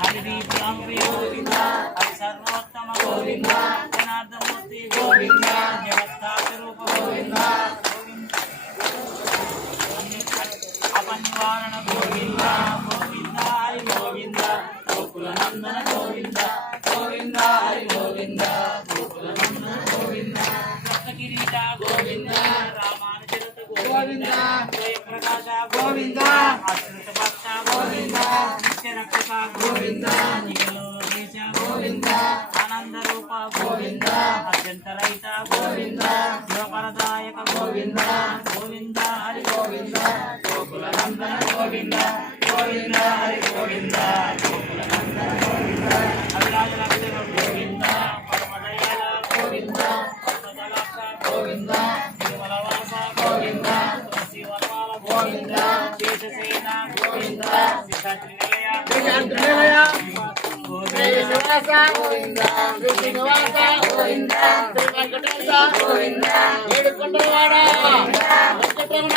హరిదీపులంపి Govinda Hari Sarvottama Govinda జనార్దమూర్తి Govinda జగత్తాపి Roopa Govinda అపనివారణ Govinda Govinda Hari Govinda Gokula Nandana Govinda Govinda Hari Govinda Gokula Nandana Govinda రత్నగిరీట Govinda రామానుజరత Govinda Jayaprakash Govinda అశ్రుత Bhakta Govinda నిత్యరక్షక Govinda నిగలోకేశ Govinda Ananda Roopa Govinda అత్యంతరహిత Govinda శివపరదాయక Govinda Govinda Hari Govinda Gokula Nandana Govinda Govinda Hari Govinda Gokula Nandana Govinda అవిరాజ Lakshmana Govinda పరమదయాల Govinda పద్మదళాక్ష Govinda తిరుమలవాస Govinda Tulasi Vanamala Govinda శేషసేన Govinda సిద్ధాద్రి Nilaya Srinivasa Govinda Srinivasa Govinda Shri Venkatesha Govinda Edukondalavada Venkataramana